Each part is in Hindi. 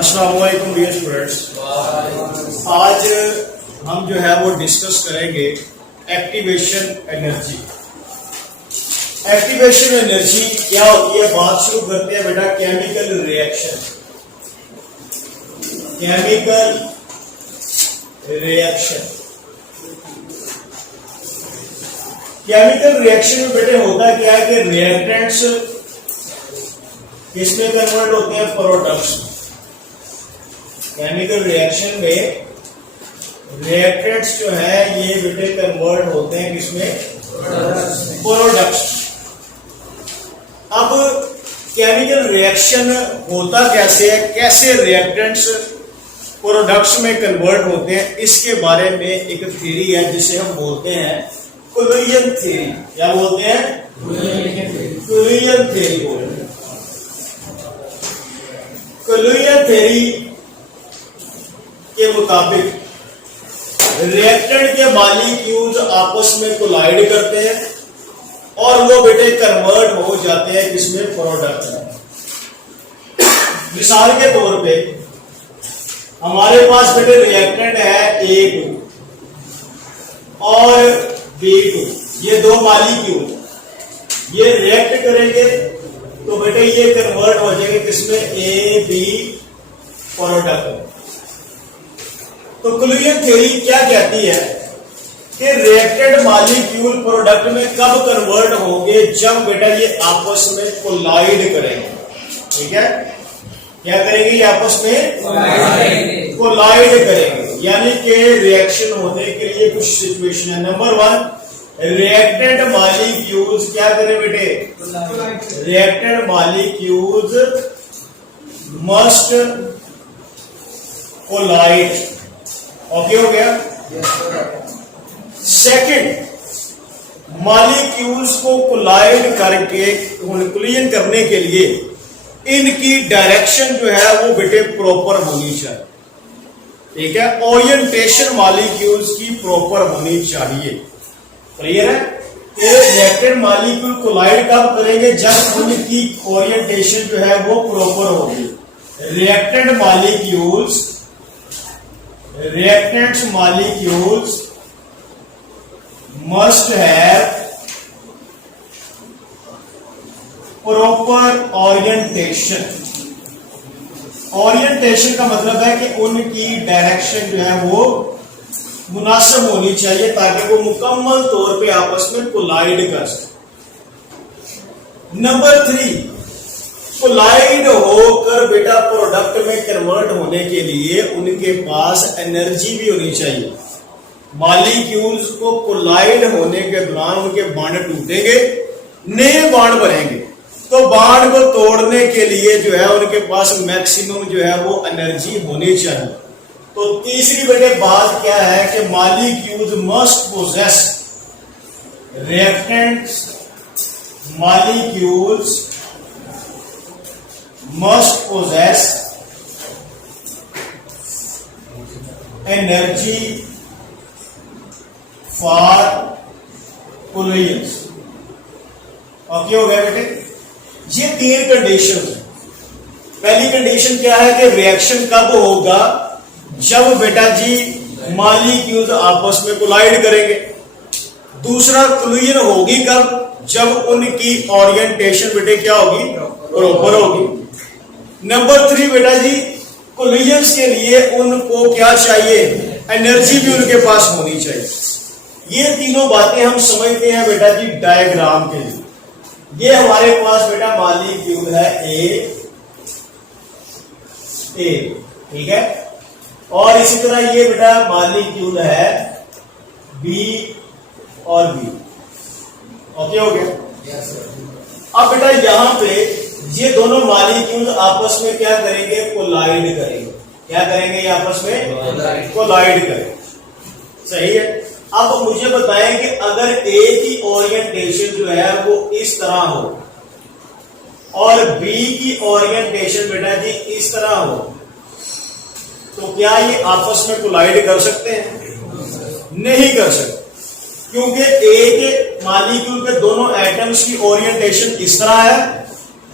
अस्सलाम वालेकुम डियर स्टूडेंट्स। आज हम जो है वो डिस्कस करेंगे एक्टिवेशन एनर्जी। एक्टिवेशन एनर्जी क्या होती है, बात शुरू करते हैं बेटा chemical reaction. Chemical reaction, chemical reaction में बेटे होता क्या है कि रिएक्टेंट्स किसमें कन्वर्ट होते हैं, प्रोडक्ट्स। केमिकल रिएक्शन में रिएक्टेंट्स जो है ये बेटे कन्वर्ट होते हैं किसमें, प्रोडक्ट्स। अब केमिकल रिएक्शन होता कैसे है, कैसे रिएक्टेंट्स प्रोडक्ट्स में कन्वर्ट होते हैं, इसके बारे में एक थ्योरी है जिसे हम बोलते हैं कोलिजन थ्योरी। क्या बोलते हैं, कोलिजन थ्योरी बोलते हैं। कोलिजन थ्योरी के मुताबिक रिएक्टेंट के मॉलिक्यूल्स आपस में कोलाइड करते हैं और वो बेटे कन्वर्ट हो जाते हैं किसमें, प्रोडक्ट में। मिसाल के तौर पे हमारे पास बेटे रिएक्टेंट है A2 और B2, ये दो मॉलिक्यूल ये रिएक्ट करेंगे तो बेटे ये कन्वर्ट हो जाएंगे किसमें, AB प्रोडक्ट। तो कोलिजन थ्योरी क्या कहती है कि रिएक्टेड मॉलिक्यूल प्रोडक्ट में कब कन्वर्ट होंगे, जब बेटा ये आपस में कोलाइड करेंगे। ठीक है, क्या करेंगे, ये आपस में कोलाइड करेंगे। यानी कि रिएक्शन होने के लिए कुछ सिचुएशन है। नंबर 1, रिएक्टेड मॉलिक्यूल्स क्या करें बेटे, reacted molecules must collide. Okay हो गया। सेकंड, मॉलिक्यूल्स को कोलाइड करके कोलिजन करने के लिए इनकी डायरेक्शन जो है वो बेटे प्रॉपर होनी चाहिए। ठीक है, ओरिएंटेशन मॉलिक्यूल्स की प्रॉपर होनी चाहिए। क्लियर है कि रिएक्टेड मॉलिक्यूल कोलाइड कब करेंगे, जब उनकी ओरिएंटेशन जो है वो प्रॉपर होगी। Reacted molecules, reactants molecules must have proper orientation। orientation का मतलब है कि उनकी डायरेक्शन जो है वो मुनासिब होनी चाहिए ताकि वो मुकम्मल तौर पे आपस में कोलाइड कर सके। नंबर 3, कोलाइड होकर बेटा प्रोडक्ट में कन्वर्ट होने के लिए उनके पास एनर्जी भी होनी चाहिए। मॉलिक्यूल्स को कोलाइड होने के दौरान उनके बांड टूटेंगे, नए बांड बनेंगे, तो बांड को तोड़ने के लिए जो है उनके पास मैक्सिमम जो है वो एनर्जी होनी चाहिए। तो तीसरी बेटे बात क्या है कि molecules must possess, reactants molecules must possess energy for collisions। Okay हो गया बेटे, ये 3 कंडीशन है। पहली कंडीशन क्या है कि रिएक्शन कब होगा, जब बेटा जी मॉलिक्यूल्स आपस में कोलाइड करेंगे। दूसरा, कोलिजन होगी कब, जब उनकी ओरिएंटेशन बेटे क्या होगी, प्रॉपर होगी। नंबर 3 बेटा जी, कोलिजन्स के लिए उनको क्या चाहिए, एनर्जी भी उनके पास होनी चाहिए। ये तीनों बातें हम समझते हैं बेटा जी डायग्राम के लिए। ये हमारे पास बेटा मॉलिक्यूल है ए, ठीक है, और इसी तरह ये बेटा मॉलिक्यूल है बी और बी। ओके हो गया। अब बेटा यहां पे ये दोनों मॉलिक्यूल आपस में क्या करेंगे, कोलाइड करेंगे। क्या करेंगे, ये आपस में कोलाइड करेंगे। सही है। अब मुझे बताएं कि अगर ए की ओरिएंटेशन जो है वो इस तरह हो और बी की ओरिएंटेशन बेटा जी इस तरह हो, तो क्या ये आपस में कोलाइड कर सकते हैं? नहीं कर सकते, क्योंकि ए के मॉलिक्यूल के दोनों एटम्स की ओरिएंटेशन इस तरह है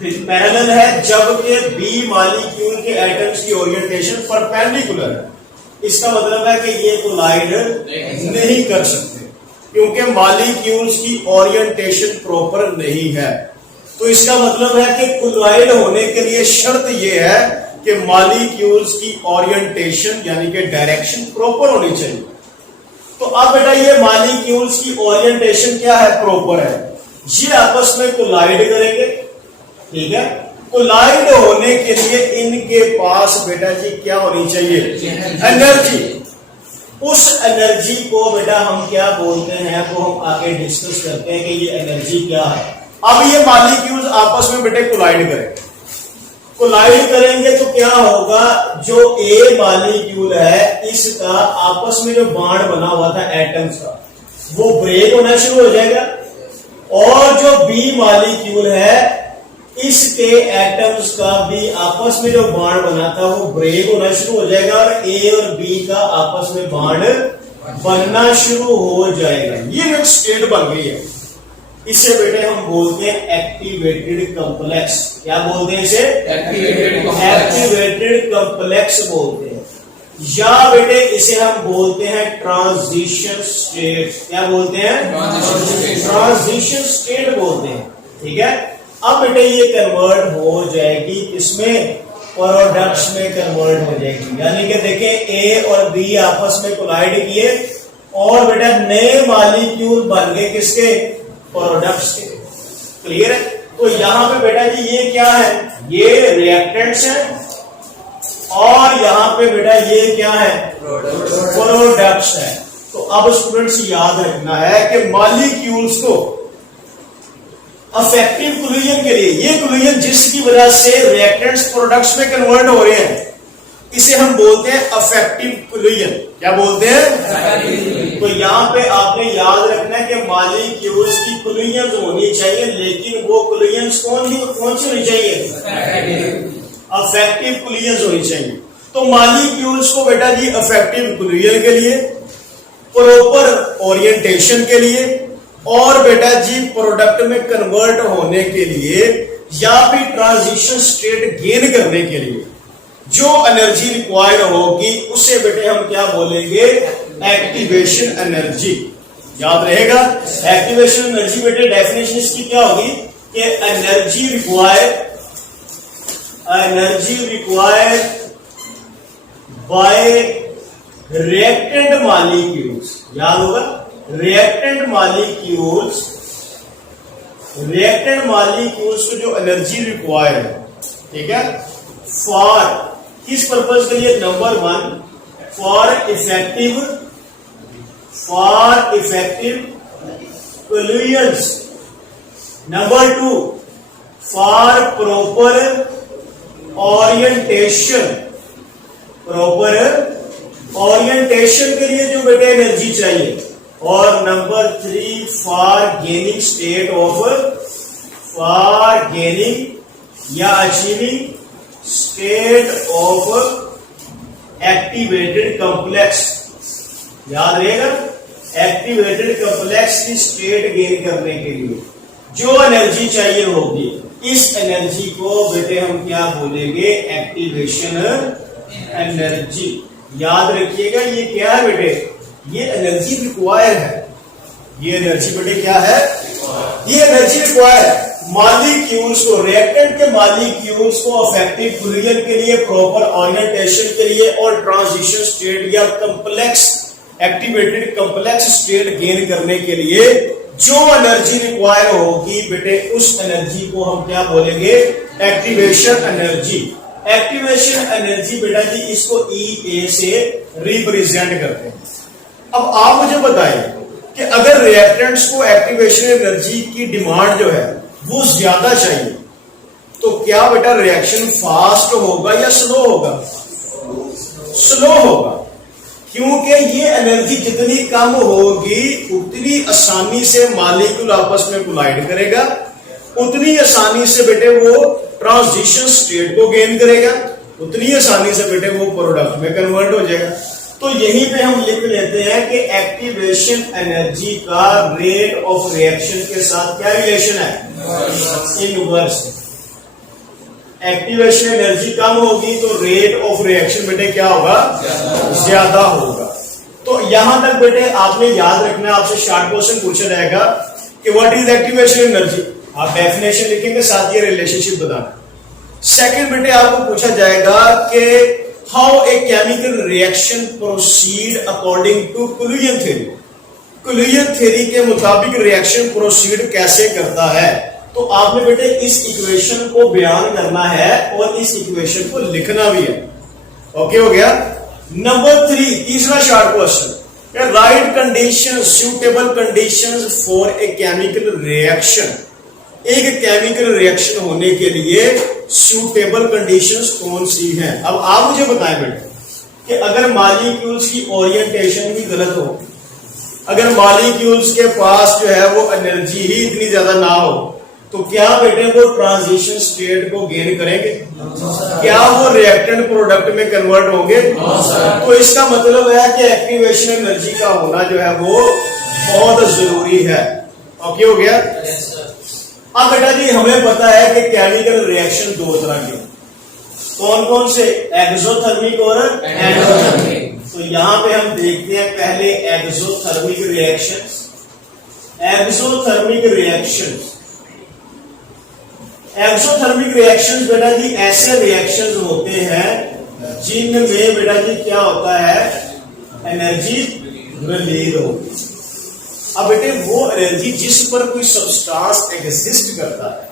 पैरेलल है जबकि बी मॉलिक्यूल के एटम्स की ओरिएंटेशन परपेंडिकुलर है। इसका मतलब है कि ये कोलाइड नहीं कर सकते क्योंकि मॉलिक्यूल्स की ओरिएंटेशन प्रॉपर नहीं है। तो इसका मतलब है कि कोलाइड होने के लिए शर्त यह है कि मॉलिक्यूल्स की ओरिएंटेशन यानी कि डायरेक्शन प्रॉपर होनी चाहिए। तो अब बेटा ये मॉलिक्यूल्स की ओरिएंटेशन क्या है, प्रॉपर है। ये आपस में कोलाइड करेंगे, ठीक है। कोलाइड होने के लिए इनके पास बेटा जी क्या होनी चाहिए, एनर्जी। उस एनर्जी को बेटा हम क्या बोलते हैं, वो हम आगे डिस्कस करते हैं कि ये एनर्जी क्या है। अब ये मॉलिक्यूल्स आपस में बेटे कोलाइड करेंगे। कोलाइड करेंगे तो क्या होगा, जो ए मॉलिक्यूल है इसका आपस में जो बॉन्ड बना हुआ था एटम्स का वो ब्रेक होना शुरू हो जाएगा, और जो बी मॉलिक्यूल है इसके एटम्स का भी आपस में जो बॉन्ड बना था वो ब्रेक होना शुरू हो जाएगा और ए और बी का आपस में बॉन्ड बनना शुरू हो जाएगा। ये एक स्टेट बन गई है। इसे बेटे हम बोलते हैं एक्टिवेटेड कॉम्प्लेक्स। क्या बोलते हैं इसे, एक्टिवेटेड कॉम्प्लेक्स बोलते हैं, या बेटे इसे हम बोलते हैं ट्रांजिशन स्टेट। क्या बोलते हैं, ट्रांजिशन स्टेट बोलते हैं, ठीक है। अब बेटे ये कन्वर्ट हो जाएगी किसमें, प्रोडक्ट्स में कन्वर्ट हो जाएगी। यानी कि देखें ए और बी आपस में कोलाइड किए और बेटा नए मॉलिक्यूल बन गए किसके, प्रोडक्ट्स के। क्लियर है। तो यहां पे बेटा जी ये क्या है, ये रिएक्टेंट्स हैं और यहां पे बेटा ये क्या है, प्रोडक्ट्स है। तो अब स्टूडेंट्स याद रखना है कि मॉलिक्यूल्स को अफेक्टिव कोलिजन के लिए, ये कोलिजन जिसकी वजह से रिएक्टेंट्स प्रोडक्ट्स में कन्वर्ट हो रहे हैं, इसे हम बोलते हैं अफेक्टिव कोलिजन। क्या बोलते हैं, तो यहां पे आपने याद रखना है कि मॉलिक्यूल्स की कोलिजन होनी चाहिए, लेकिन वो कोलिजन कौन सी होनी चाहिए, अफेक्टिव कोलिजन होनी चाहिए। तो मॉलिक्यूल्स को बेटा जी अफेक्टिव कोलिजन के लिए, प्रॉपर ओरिएंटेशन के लिए और बेटा जी प्रोडक्ट में कन्वर्ट होने के लिए या फिर ट्रांजिशन स्टेट गेन करने के लिए जो एनर्जी रिक्वायर्ड होगी उसे बेटे हम क्या बोलेंगे, एक्टिवेशन एनर्जी। याद रहेगा, एक्टिवेशन एनर्जी बेटे डेफिनेशन इसकी क्या होगी कि energy required by reactant molecules. याद होगा, रिएक्टेंट मॉलिक्यूल्स को जो एनर्जी रिक्वायर्ड है, ठीक है, फॉर किस पर्पज के लिए, number 1 for effective collisions, number 2 for proper orientation के लिए जो बेटे एनर्जी चाहिए, और नंबर 3 फॉर गेनिंग या achieving state of activated complex. याद रहेगा, एक्टिवेटेड कॉम्प्लेक्स की स्टेट गेन करने के लिए जो एनर्जी चाहिए होगी, इस एनर्जी को बेटे हम क्या बोलेंगे, एक्टिवेशन एनर्जी। याद रखिएगा ये क्या है बेटे, ये एनर्जी रिक्वायर है। ये एनर्जी बेटे क्या है, ये एनर्जी रिक्वायर है मॉलिक्यूल्स को, रिएक्टेंट के मॉलिक्यूल्स को अफेक्टिव कोलिजन के लिए, प्रॉपर ओरिएंटेशन के लिए और ट्रांजिशन स्टेट या complex activated complex state gain करने के लिए जो एनर्जी रिक्वायर होगी बेटे, उस एनर्जी को हम क्या बोलेंगे, एक्टिवेशन एनर्जी। एक्टिवेशन एनर्जी बेटा जी इसको EA से रिप्रेजेंट करते हैं। अब आप मुझे बताएं कि अगर रिएक्टेंट्स को एक्टिवेशन एनर्जी की डिमांड जो है वो ज्यादा चाहिए तो क्या बेटा रिएक्शन फास्ट होगा या स्लो होगा, स्लो होगा, क्योंकि ये एनर्जी जितनी कम होगी उतनी आसानी से मॉलिक्यूल आपस में कोलाइड करेगा, उतनी आसानी से बेटे वो ट्रांजिशन स्टेट को गेन करेगा, उतनी आसानी से बेटे वो प्रोडक्ट में कन्वर्ट हो जाएगा। तो यहीं पे हम लिख लेते हैं कि एक्टिवेशन एनर्जी का रेट ऑफ रिएक्शन के साथ क्या रिलेशन है, इनवर्स। एक्टिवेशन एनर्जी कम होगी तो रेट ऑफ रिएक्शन बेटे क्या होगा, ज्यादा होगा। तो यहां तक बेटे आपने याद रखना, आपसे शॉर्ट क्वेश्चन पूछा जाएगा कि व्हाट इज एक्टिवेशन एनर्जी, आप डेफिनेशन लिखेंगे, साथ ही रिलेशनशिप बताना। सेकंड बेटे आपको पूछा जाएगा कि how a chemical reaction proceed according to collision theory. Collision theory के मुताबिक रिएक्शन प्रोसीड कैसे करता है, तो आपने बेटे इस इक्वेशन को बयान करना है और इस इक्वेशन को लिखना भी है। ओके हो गया। नंबर 3 तीसरा short question, right condition suitable conditions for a chemical reaction. एक केमिकल रिएक्शन होने के लिए सूटेबल कंडीशंस कौन सी हैं। अब आप मुझे बताएं बेटे कि अगर मॉलिक्यूल्स की ओरिएंटेशन भी गलत हो, अगर मॉलिक्यूल्स के पास जो है वो एनर्जी ही इतनी ज्यादा ना हो, तो क्या बेटे वो ट्रांजिशन स्टेट को गेन करेंगे? क्या वो रिएक्टेंट प्रोडक्ट में कन्वर्ट होंगे? तो इसका मतलब है कि एक्टिवेशन एनर्जी का होना जो है वो बहुत जरूरी है। ओके हो गया। अब बेटा जी हमें पता है कि केमिकल रिएक्शन दो तरह के, कौन कौन से, एक्सोथर्मिक और एंडोथर्मिक। तो यहां पे हम देखते हैं पहले exothermic reactions. Exothermic reactions, exothermic reactions बेटा जी ऐसे रिएक्शंस होते हैं जिनमें बेटा जी क्या होता है, एनर्जी रिलीज होती है। अब बेटे वो एनर्जी जिस पर कोई सब्सटेंस एग्जिस्ट करता है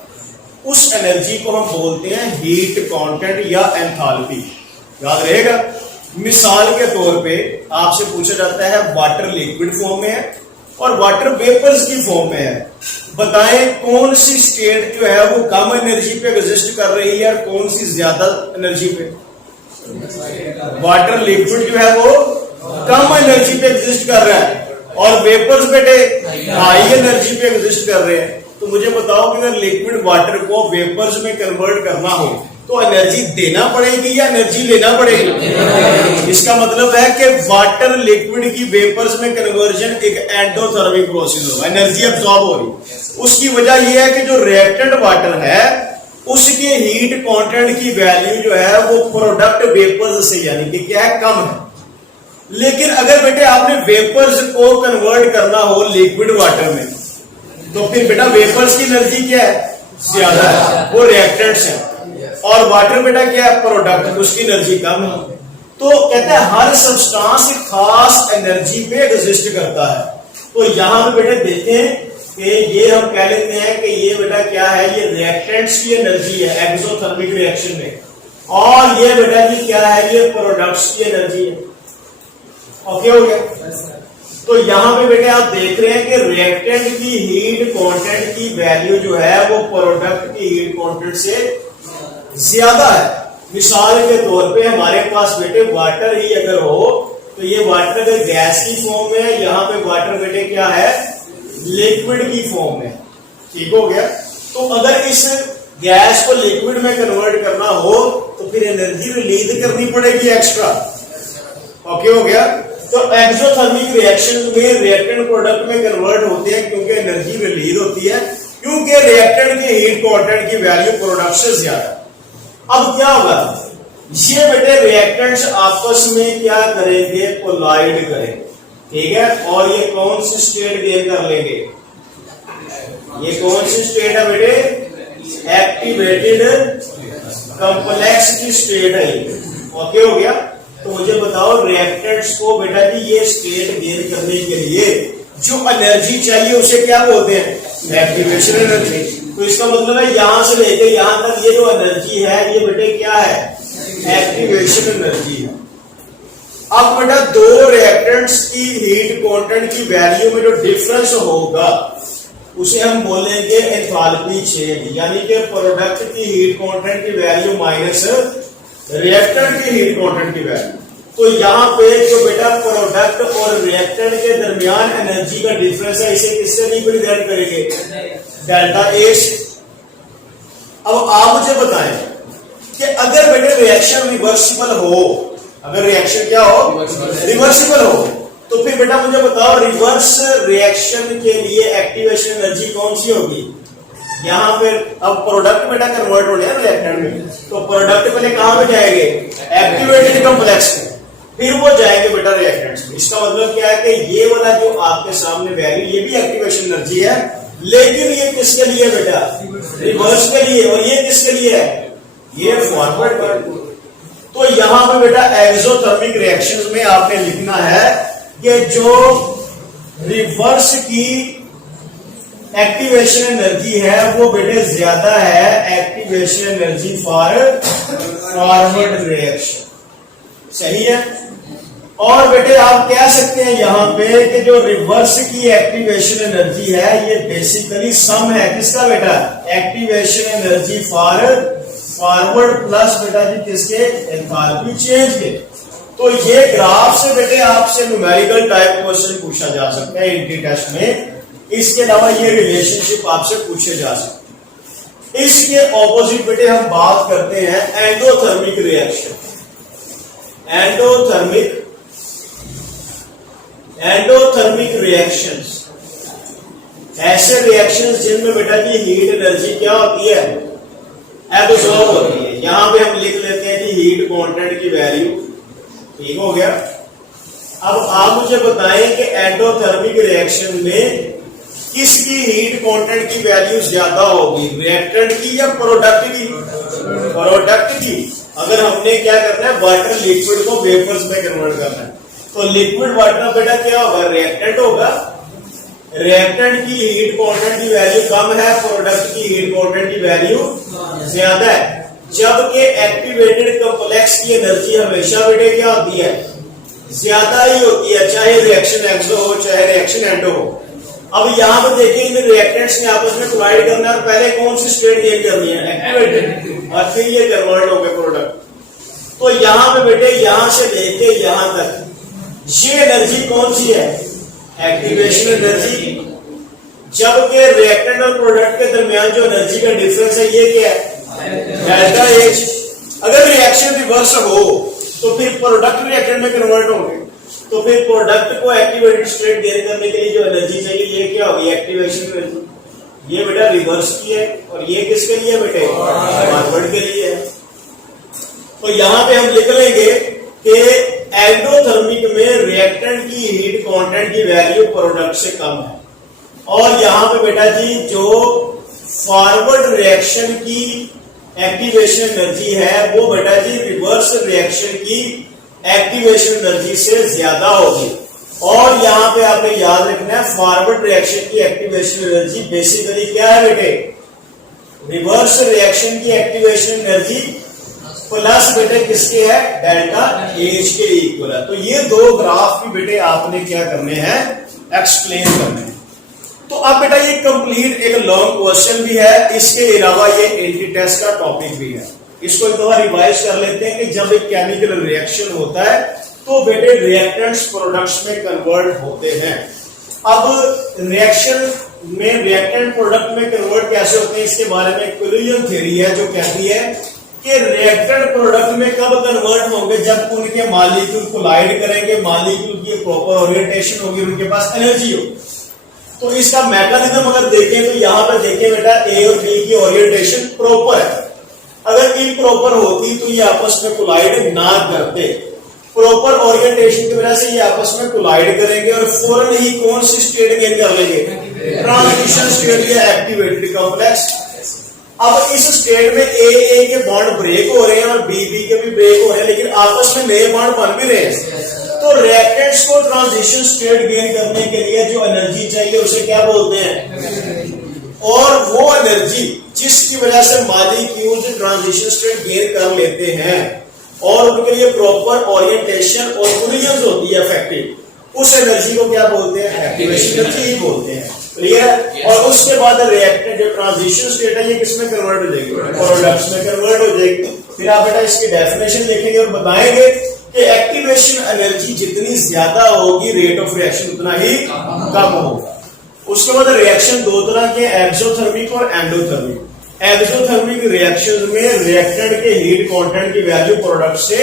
उस एनर्जी को हम बोलते हैं हीट कांटेंट या एंथैल्पी। याद रहेगा। मिसाल के तौर पे आपसे पूछा जाता है वाटर लिक्विड फॉर्म में है और वाटर वेपर्स की फॉर्म में है, बताएं कौन सी स्टेट जो है वो कम एनर्जी पे एग्जिस्ट कर रही है और कौन सी ज्यादा एनर्जी पे। वाटर लिक्विड जो है वो कम एनर्जी पे एग्जिस्ट कर रहा है और वेपर्स बेटे हाई एनर्जी पे एग्जिस्ट कर रहे हैं। तो मुझे बताओ कि अगर लिक्विड वाटर को वेपर्स में कन्वर्ट करना हो तो एनर्जी देना पड़ेगी या एनर्जी लेना पड़ेगी? इसका मतलब है कि वाटर लिक्विड की वेपर्स में कन्वर्जन एक एंडोथर्मिक प्रोसेस होगा, एनर्जी अब्सॉर्ब हो रही। उसकी वजह यह है कि जो रिएक्टेंट वाटर है उसके हीट कंटेंट की वैल्यू जो है वो प्रोडक्ट वेपर्स से यानी कि क्या है, कम है। लेकिन अगर बेटे आपने वेपर्स को कन्वर्ट करना हो लिक्विड वाटर में तो फिर बेटा वेपर्स की एनर्जी क्या है, ज्यादा है, वो रिएक्टेंट्स है, और वाटर बेटा क्या है, प्रोडक्ट, उसकी एनर्जी कम है। तो कहते हैं हर सब्सटेंस खास एनर्जी पे एग्जिस्ट करता है। तो यहां पे बेटे देखें कि ये हम कह लेते हैं कि ये बेटा क्या है, ये रिएक्टेंट्स की एनर्जी है एक्सोथर्मिक रिएक्शन में, और ये बेटा जी क्या है, ये प्रोडक्ट्स की एनर्जी है। ओके हो गया। तो यहां पे बेटे आप देख रहे हैं कि रिएक्टेंट की हीट कांटेंट की वैल्यू जो है वो प्रोडक्ट की हीट कांटेंट से ज्यादा है। मिसाल के तौर पे हमारे पास बेटे वाटर ही अगर हो तो ये वाटर अगर गैस की फॉर्म में है, यहाँ पे वाटर बेटे क्या है, लिक्विड की फॉर्म में। ठीक हो गया। तो अगर इस गैस को लिक्विड में कन्वर्ट करना हो तो फिर एनर्जी रिलीज करनी पड़ेगी एक्स्ट्रा। ओके हो गया। तो एक्सोथर्मिक रिएक्शन में रिएक्टेंट प्रोडक्ट में कन्वर्ट होते हैं क्योंकि एनर्जी रिलीज होती है, क्योंकि रिएक्टेंट के हीट कांटेंट की वैल्यू प्रोडक्ट से ज्यादा। अब क्या होगा, ये बेटे रिएक्टेंट्स आपस में क्या करेंगे, कोलाइड करेंगे। ठीक है। और ये कौन सी स्टेट गेन कर लेंगे, ये कौन सी स्टेट है बेटे, एक्टिवेटेड कॉम्प्लेक्स की स्टेट है। ओके हो गया। तो मुझे बताओ रिएक्टेंट्स को बेटा जी ये स्टेट गेन करने के लिए जो एनर्जी चाहिए उसे क्या बोलते हैं, एक्टिवेशन एनर्जी। तो इसका मतलब है यहां से लेकर यहां तक ये जो एनर्जी है ये बेटे क्या है, एक्टिवेशन एनर्जी है। अब बेटा दो रिएक्टेंट्स की हीट कांटेंट की वैल्यू में जो डिफरेंस होगा उसे हम बोलेंगे एंथैल्पी चेंज, यानी कि प्रोडक्ट की हीट कांटेंट की वैल्यू माइनस रिएक्टेंट की हीट कांटेंट की वैल्यू। तो यहां पे जो बेटा प्रोडक्ट और रिएक्टेंट के दरमियान एनर्जी का डिफरेंस है इसे किससे रिप्रेजेंट करेंगे, डेल्टा ए से। अब आप मुझे बताएं कि अगर बेटे रिएक्शन रिवर्सिबल हो, अगर रिएक्शन क्या हो, रिवर्सिबल हो, तो फिर बेटा मुझे बताओ रिवर्स रिएक्शन के लिए एक्टिवेशन एनर्जी कौन सी होगी, यहाँ पे अब प्रोडक्ट बेटा कन्वर्ट होने हैं रिएक्टेंट में, तो प्रोडक्ट पहले कहां पे जाएंगे, एक्टिवेटेड कॉम्प्लेक्स में, फिर वो जाएंगे बेटा रिएक्टेंट्स में। इसका मतलब क्या है कि ये वाला जो आपके सामने वैल्यू, ये भी एक्टिवेशन एनर्जी है, लेकिन ये किसके लिए बेटा, रिवर्स के लिए, और ये किसके लिए है, ये फॉरवर्ड के। तो यहां पे बेटा एक्सोथर्मिक रिएक्शंस में आपने लिखना है कि जो रिवर्स की एक्टिवेशन एनर्जी है वो बेटे ज्यादा है activation energy for forward reaction, सही है। और बेटे आप कह सकते हैं यहां पे कि जो रिवर्स की एक्टिवेशन एनर्जी है ये बेसिकली सम है किसका बेटा, activation energy for forward plus बेटा जी किसके, एंथैल्पी चेंज के। तो ये ग्राफ से बेटे आपसे न्यूमेरिकल टाइप क्वेश्चन पूछा जा सकता है एंट्री टेस्ट में, इसके अलावा ये रिलेशनशिप आपसे पूछे जा सकते हैं। इसके ऑपोजिट बेटे हम बात करते हैं एंडोथर्मिक रिएक्शन। एंडोथर्मिक रिएक्शंस ऐसे रिएक्शंस जिनमें बेटा की हीट एनर्जी क्या होती है, एब्सॉर्ब होती है। यहां पे हम लिख लेते हैं कि हीट कांस्टेंट की वैल्यू, ठीक हो गया। अब आप मुझे बताएं कि एंडोथर्मिक रिएक्शन में किसकी हीट कांस्टेंट की वैल्यू ज्यादा होगी, रिएक्टेंट की या प्रोडक्ट की, प्रोडक्ट की। अगर हमने क्या करना है, वाटर लिक्विड को वेपर्स में कन्वर्ट करना है, तो लिक्विड वाटर बेटा क्या होगा, रिएक्टेंट होगा। रिएक्टेंट की हीट कांस्टेंट की वैल्यू कम है, प्रोडक्ट की हीट कांस्टेंट की वैल्यू ज्यादा है। जबकि एक्टिवेटेड कॉम्प्लेक्स की एनर्जी हमेशा बेटे क्या होती है, ज्यादा ही होती है, चाहे रिएक्शन एक्सो हो चाहे रिएक्शन एंडो हो। अब यहां पर देखिए इन रिएक्टेंट्स ने आपस में कोलाइड करना है और पहले कौन सी स्टेट गेन करनी है, एक्टिवेटेड, और फिर ये कन्वर्ट हो गए प्रोडक्ट। तो यहां पे बेटे यहां से लेके यहां तक ये एनर्जी कौन सी है, एक्टिवेशन एनर्जी। जबकि रिएक्टेंट और प्रोडक्ट के दरमियान जो एनर्जी का डिफरेंस है ये क्या है, डेल्टा एच। अगर रिएक्शन रिवर्स हो तो फिर प्रोडक्ट रिएक्टेंट में कन्वर्ट होंगे, तो फिर प्रोडक्ट को एक्टिवेटेड स्टेट गेन करने के लिए जो एनर्जी चाहिए ये क्या होगी, एक्टिवेशन एनर्जी। ये बेटा रिवर्स की है और ये किसके लिए बेटे, फॉरवर्ड के लिए है। तो यहां पे हम लिख लेंगे कि एंडोथर्मिक में रिएक्टेंट की हीट कांस्टेंट की वैल्यू प्रोडक्ट से कम है, और यहां पे बेटा जी जो फॉरवर्ड रिएक्शन की एक्टिवेशन एनर्जी है वो बेटा जी रिवर्स रिएक्शन की एक्टिवेशन एनर्जी से ज्यादा होगी। और यहां पे आपने याद रखना है फॉरवर्ड रिएक्शन की एक्टिवेशन एनर्जी बेसिकली क्या है बेटे, रिवर्स रिएक्शन की एक्टिवेशन एनर्जी प्लस बेटे किसके है, डेल्टा एच के इक्वल है। तो ये दो ग्राफ भी बेटे आपने क्या करने हैं, एक्सप्लेन करने हैं। तो अब बेटा ये कंप्लीट एक लॉन्ग क्वेश्चन भी है, इसके अलावा ये एंट्री टेस्ट का टॉपिक भी है। इसको एक बार रिवाइज कर लेते हैं कि जब एक केमिकल रिएक्शन होता है तो बेटे रिएक्टेंट्स प्रोडक्ट्स में कन्वर्ट होते हैं। अब रिएक्शन में रिएक्टेंट प्रोडक्ट में कन्वर्ट कैसे होते हैं, इसके बारे में कोलिजन थ्योरी है जो कहती है कि रिएक्टेंट प्रोडक्ट में कब कन्वर्ट होंगे, जब उनके मॉलिक्यूल कोलाइड करेंगे, मॉलिक्यूल की प्रॉपर ओरिएंटेशन होगी, उनके पास एनर्जी हो। तो इसका मैकेनिज्म अगर देखें तो यहां पर देखें बेटा ए और बी की ओरिएंटेशन प्रॉपर है। अगर इम्प्रॉपर होती तो ये आपस में कोलाइड ना करते। प्रॉपर ओरिएंटेशन की वजह से ये आपस में कोलाइड करेंगे और फौरन ही कौन सी स्टेट गेन कर लेंगे, ट्रांजिशन स्टेट या एक्टिवेटेड कॉम्प्लेक्स। अब इस स्टेट में ए के बॉन्ड ब्रेक हो रहे हैं और बी के भी ब्रेक हो रहे हैं, लेकिन आपस में नए बॉन्ड बन भी रहे हैं। तो रिएक्टेंट्स को ट्रांजिशन स्टेट गेन करने के लिए जो एनर्जी चाहिए उसे क्या बोलते हैं, और वो एनर्जी जिसकी वजह से मॉलिक्यूल्स ट्रांजिशन स्टेट गेन कर लेते हैं और उनके लिए प्रॉपर ओरिएंटेशन और कोलिजन होती है इफेक्टिव, उस एनर्जी को क्या बोलते हैं, एक्टिवेशन एनर्जी ही बोलते हैं। क्लियर। और उसके बाद रिएक्टेंट जो ट्रांजिशन स्टेट है ये किसमें कन्वर्ट हो जाएगी, प्रोडक्ट्स में कन्वर्ट हो जाएगी। फिर आप बेटा इसकी डेफिनेशन लिखेंगे और बताएंगे कि एक्टिवेशन एनर्जी जितनी ज्यादा होगी रेट ऑफ रिएक्शन उतना ही कम होगा। उसके बाद रिएक्शन दो तरह के, एक्सोथर्मिक और एंडोथर्मिक। एक्सोथर्मिक रिएक्शन में रिएक्टेंट के हीट कांस्टेंट की वैल्यू प्रोडक्ट से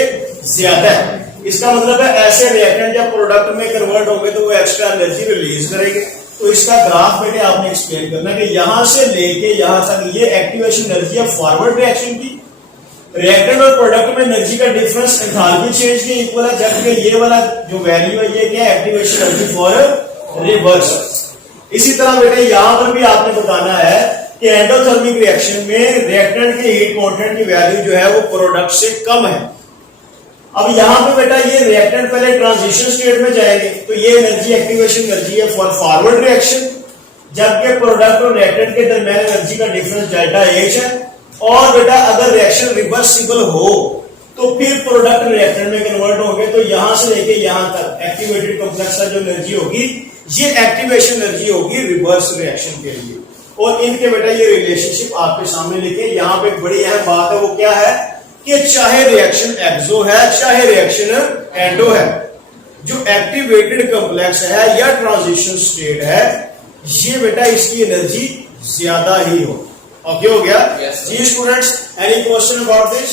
ज्यादा है। इसका मतलब है ऐसे रिएक्टेंट जब प्रोडक्ट में कन्वर्ट होंगे तो वो एक्स्ट्रा एनर्जी रिलीज करेंगे। तो इसका ग्राफ बेटे आपने एक्सप्लेन करना कि यहां से लेके यहां तक ये एक्टिवेशन एनर्जी है फॉरवर्ड रिएक्शन की। रिएक्टेंट और प्रोडक्ट में एनर्जी का डिफरेंस एंथैल्पी चेंज के इक्वल है, जबकि ये वाला जो वैल्यू है ये क्या है, एक्टिवेशन एनर्जी फॉर रिवर्स। इसी तरह बेटे यहां पर भी आपने बताना है कि एंडोथर्मिक रिएक्शन में रिएक्टेंट के हीट कंटेंट की वैल्यू जो है वो प्रोडक्ट से कम है। अब यहां पे बेटा ये रिएक्टेंट पहले ट्रांजिशन स्टेट में जाएंगे, तो ये एनर्जी एक्टिवेशन एनर्जी है फॉर फॉरवर्ड रिएक्शन, जबकि प्रोडक्ट और रिएक्टेंट के दरमियान एनर्जी का डिफरेंस डेल्टा एच है। और बेटा अगर रिएक्शन रिवर्सिबल हो तो फिर प्रोडक्ट रिएक्टेंट में कन्वर्ट होंगे, तो यहां से लेके यहां तक एक्टिवेटेड कॉम्प्लेक्स का जो एनर्जी होगी ये एक्टिवेशन एनर्जी होगी रिवर्स रिएक्शन के लिए। और इनके बेटा ये रिलेशनशिप आपके सामने लिखे। यहां पे एक बड़ी अहम बात है, वो क्या है कि चाहे रिएक्शन एक्सो है चाहे रिएक्शन एंडो है, जो एक्टिवेटेड कॉम्प्लेक्स है या ट्रांजिशन स्टेट है, ये बेटा इसकी एनर्जी ज्यादा ही हो। ओके हो गया? Yes, जी students, any question about this?